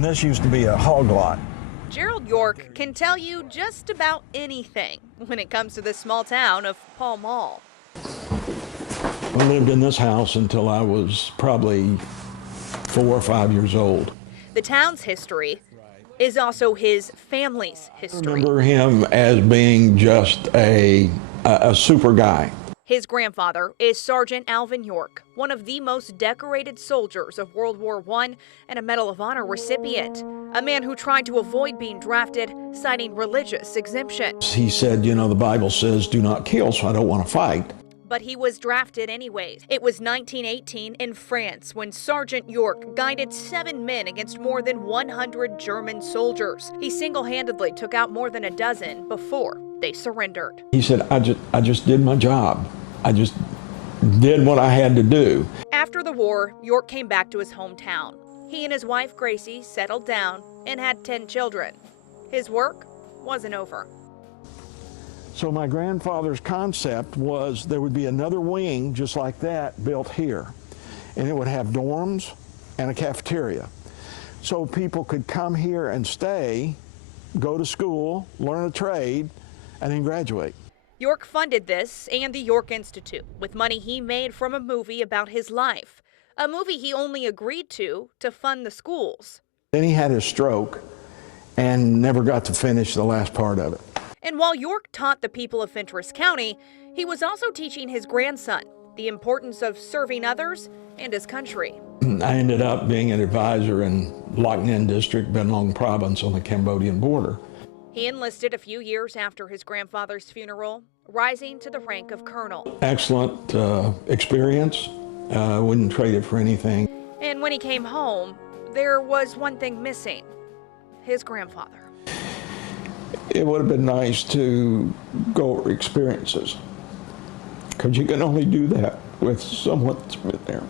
and this used to be a hog lot. Gerald York can tell you just about anything when it comes to the small town of Pall Mall. I lived in this house until I was probably 4 or 5 years old. The town's history is also his family's history. I remember him as being just a super guy. His grandfather is Sergeant Alvin York, one of the most decorated soldiers of World War I and a Medal of Honor recipient, a man who tried to avoid being drafted, citing religious exemptions. He said, you know, the Bible says do not kill, so I don't want to fight. But he was drafted anyways. It was 1918 in France when Sergeant York guided 7 men against more than 100 German soldiers. He single-handedly took out more than a dozen before they surrendered. He said, I just did my job. I just did what I had to do. After the war, York came back to his hometown. He and his wife Gracie settled down and had 10 children. His work wasn't over. So my grandfather's concept was there would be another wing just like that built here. And it would have dorms and a cafeteria. So people could come here and stay, go to school, learn a trade, and then graduate. York funded this and the York Institute with money he made from a movie about his life, a movie he only agreed to fund the schools. Then he had his stroke and never got to finish the last part of it. And while York taught the people of Fentress County, he was also teaching his grandson the importance of serving others and his country. I ended up being an advisor in Loc Ninh District, Ben Long Province on the Cambodian border. He enlisted a few years after his grandfather's funeral, rising to the rank of colonel. Excellent experience. Wouldn't trade it for anything. And when he came home, there was one thing missing: his grandfather. It would have been nice to go over experiences, because you can only do that with someone that's been there.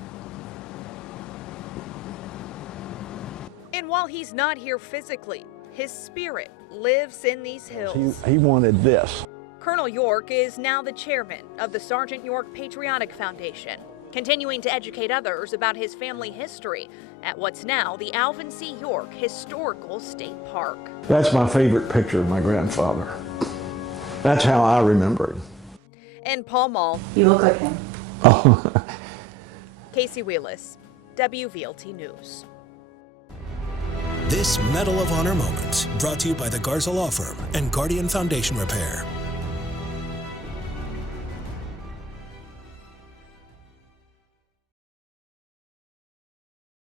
And while he's not here physically, his spirit lives in these hills. He wanted this. Colonel York is now the chairman of the Sergeant York Patriotic Foundation, continuing to educate others about his family history at what's now the Alvin C. York Historical State Park. That's my favorite picture of my grandfather. That's how I remember him. In Pall Mall. You look like him. Oh. Casey Wheelis, WVLT News. This Medal of Honor moment brought to you by the Garza Law Firm and Guardian Foundation Repair.